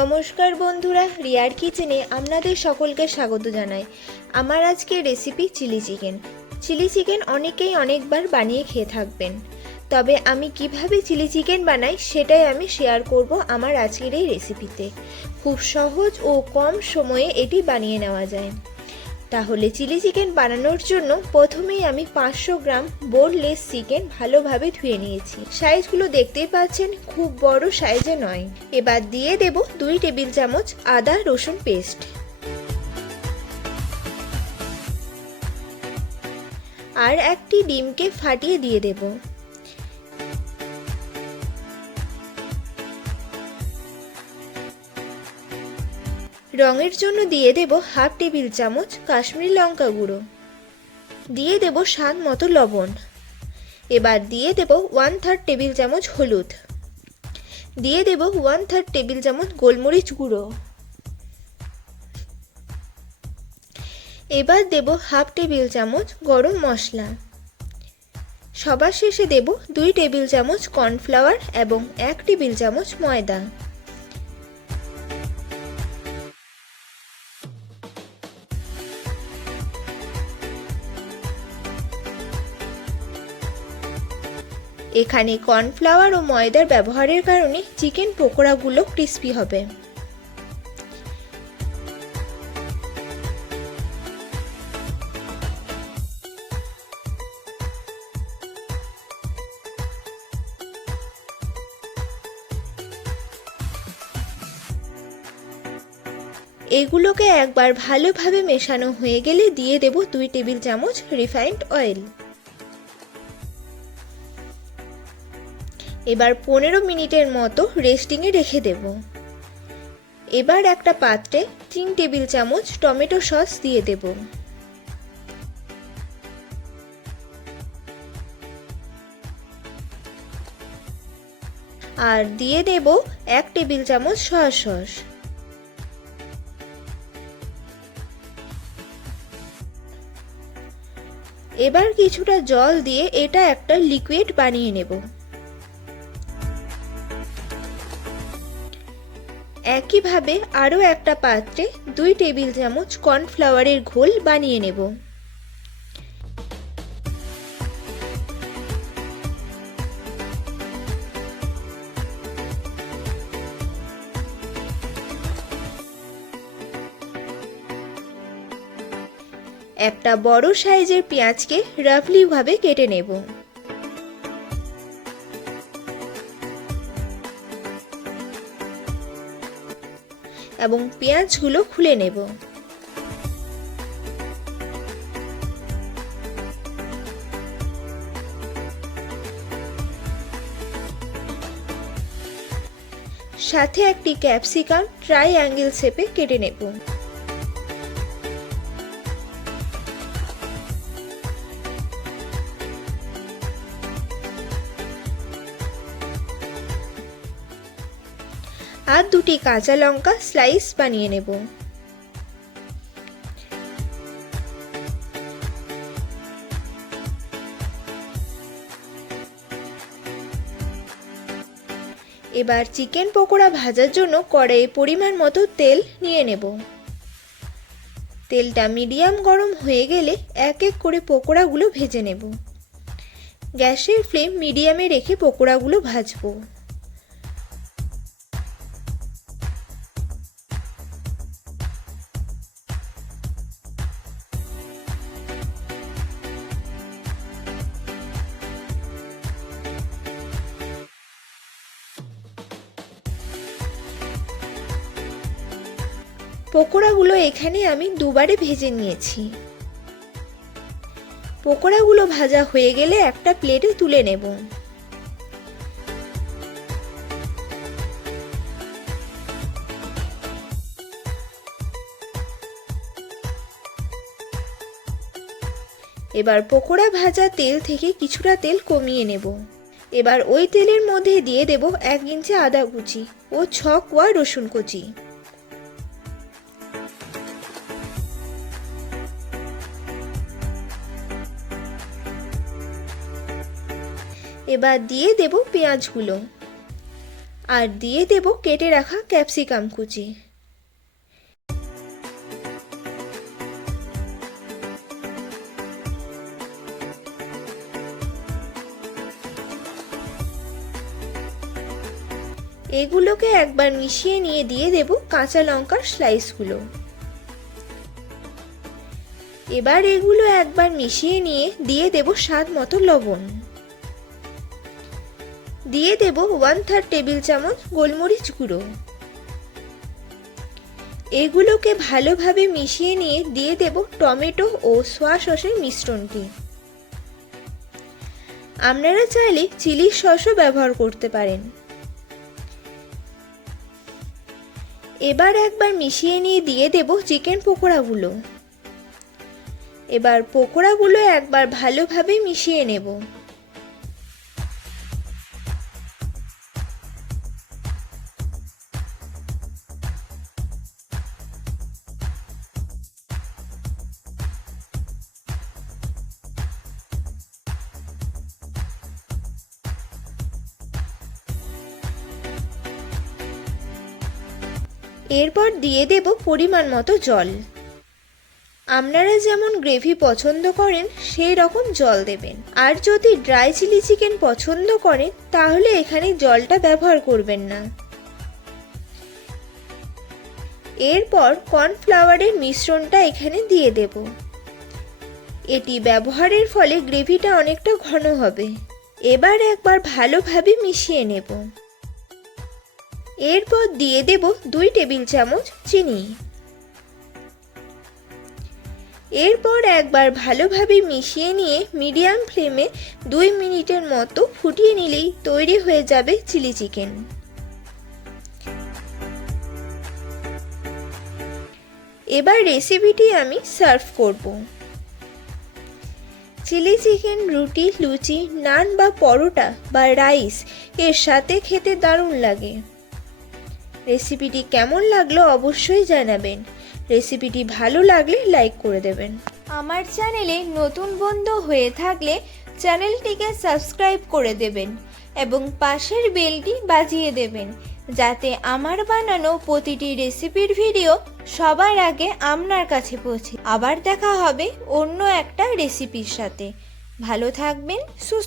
নমস্কার বন্ধুরা, রিয়ার কিচেনে আপনাদের সকলকে স্বাগত জানাই। আমার আজকের recipe chilli chicken. Chilli chicken অনেকেই অনেকবার বানিয়ে খেয়ে থাকবেন, তবে আমি কিভাবে চিলি চিকেন বানাই সেটাই আমি শেয়ার করব আমার আজকের এই রেসিপিতে। খুব সহজ ও কম সময়ে এটি বানিয়ে নেওয়া যায়। তাহলে চিলি চিকেন বানানোর জন্য প্রথমেই আমি 500 গ্রাম বোনলেস চিকেন ভালোভাবে ধুয়ে নিয়েছি। সাইজগুলো দেখতেই পাচ্ছেন, খুব বড় সাইজে নয়। এবার দিয়ে দেব 2 টেবিল চামচ আদা রসুন পেস্ট, আর একটি ডিমকে ফাটিয়ে দিয়ে দেব। রঙের জন্য দিয়ে দেব হাফ টেবিল চামচ কাশ্মীরি লঙ্কা গুঁড়ো, দিয়ে দেব স্বাদ মতো লবণ। এবার দিয়ে দেব 1/3 টেবিল চামচ হলুদ, দিয়ে দেব 1/3 টেবিল চামচ গোলমরিচ গুঁড়ো। এবার দেব হাফ টেবিল চামচ গরম মশলা। সবার শেষে দেব 2 টেবিল চামচ কর্নফ্লাওয়ার এবং 1 টেবিল চামচ ময়দা। এখানে কর্নফ্লাওয়ার ও ময়দার ব্যবহারের কারণে চিকেন পকোড়াগুলো ক্রিস্পি হবে। এগুলোকে একবার ভালোভাবে মেশানো হয়ে গেলে দিয়ে দেব 2 টেবিল চামচ রিফাইন্ড অয়েল। এবার 15 মিনিটের মতো রেস্টিংয়ে রেখে দেব। এবার একটা পাত্রে 3 টেবিল চামচ টমেটো সস দিয়ে দেব, আর দিয়ে দেব 1 টেবিল চামচ সয়া সস। এবার কিছুটা জল দিয়ে এটা একটা লিকুইড বানিয়ে নেব। একইভাবে আরও একটা পাত্রে 2 টেবিল চামচ কর্নফ্লাওয়ারের ঘোল বানিয়ে নেব। একটা বড় সাইজের পেঁয়াজকে রাফলি ভাবে কেটে নেব। এবং পেঁয়াজগুলো খুলে নেব। সাথে একটি ক্যাপসিকাম ট্রাইঅ্যাঙ্গেল শেপে কেটে নেব। আর 2টি কাঁচা লঙ্কা স্লাইস বানিয়ে নেব। এবার চিকেন পকোড়া ভাজার জন্য কড়াইয়ে পরিমাণ মতো তেল নিয়ে নেব। তেলটা মিডিয়াম গরম হয়ে গেলে এক এক করে পকোড়াগুলো ভেজে নেব। গ্যাসের ফ্লেম মিডিয়ামে রেখে পকোড়াগুলো ভাজবো। পকোড়াগুলো এখানে আমি দুবারে ভেজে নিয়েছি। পকোড়াগুলো ভাজা হয়ে গেলে একটা প্লেটে তুলে নেব। এবার পকোড়া ভাজা তেল থেকে কিছুটা তেল কমিয়ে নেব। এবার ওই তেলের মধ্যে দিয়ে দেব 1 ইঞ্চি আদা কুচি ও 6 কোয়া রসুন কুচি। এবার দিয়ে দেব পেঁয়াজগুলো। আর দিয়ে দেব কেটে রাখা ক্যাপসিকাম কুচি। এগুলোকে একবার মিশিয়ে নিয়ে দিয়ে দেব কাঁচা লঙ্কার স্লাইসগুলো। এবার এগুলো একবার মিশিয়ে নিয়ে দিয়ে দেব স্বাদ মতো লবণ। দিয়ে দেব 1/3 টেবিল চামচ গোলমরিচ গুঁড়ো। এগুলোকে ভালোভাবে মিশিয়ে নিয়ে দিয়ে দেব টমেটো ও সোয়া সসের মিশ্রণটি। আপনারা চাইলে চিলি সসও ব্যবহার করতে পারেন। এবার একবার মিশিয়ে নিয়ে দিয়ে দেব চিকেন পকোড়াগুলো। এবার পকোড়াগুলো একবার ভালোভাবে মিশিয়ে নেব। এরপর দিয়ে দেব পরিমাণ মতো জল। আপনারা যেমন গ্রেভি পছন্দ করেন সেই রকম জল দেবেন। আর যদি ড্রাই চিলি চিকেন পছন্দ করেন তাহলে এখানে জলটা ব্যবহার করবেন না। এরপর কর্নফ্লাওয়ারের মিশ্রণটা এখানে দিয়ে দেব। এটি ব্যবহারের ফলে গ্রেভিটা অনেকটা ঘন হবে। এবার একবার ভালোভাবে মিশিয়ে নেব। এরপর দিয়ে দেব 2 টেবিল চামচ চিনি। এরপর একবার ভালোভাবে মিশিয়ে নিয়ে মিডিয়াম ফ্লেমে 2 মিনিটের মতো ফুটিয়ে নিলেই তৈরি হয়ে যাবে চিলি চিকেন। এবার রেসিপিটি আমি সার্ভ করব। চিলি চিকেন রুটি, লুচি, নান বা পরোটা বা রাইস এর সাথে খেতে দারুণ লাগে। রেসিপিটি কেমন লাগলো অবশ্যই জানাবেন। রেসিপিটি ভালো লাগলে লাইক করে দেবেন। আমার চ্যানেলে নতুন বন্ধু হয়ে থাকলে চ্যানেলটিকে সাবস্ক্রাইব করে দেবেন এবং পাশের বেলটি বাজিয়ে দেবেন, যাতে আমার বানানো প্রতিটি রেসিপির ভিডিও সবার আগে আপনার কাছে পৌঁছে। আবার দেখা হবে অন্য একটা রেসিপির সাথে। ভালো থাকবেন, সুস্থ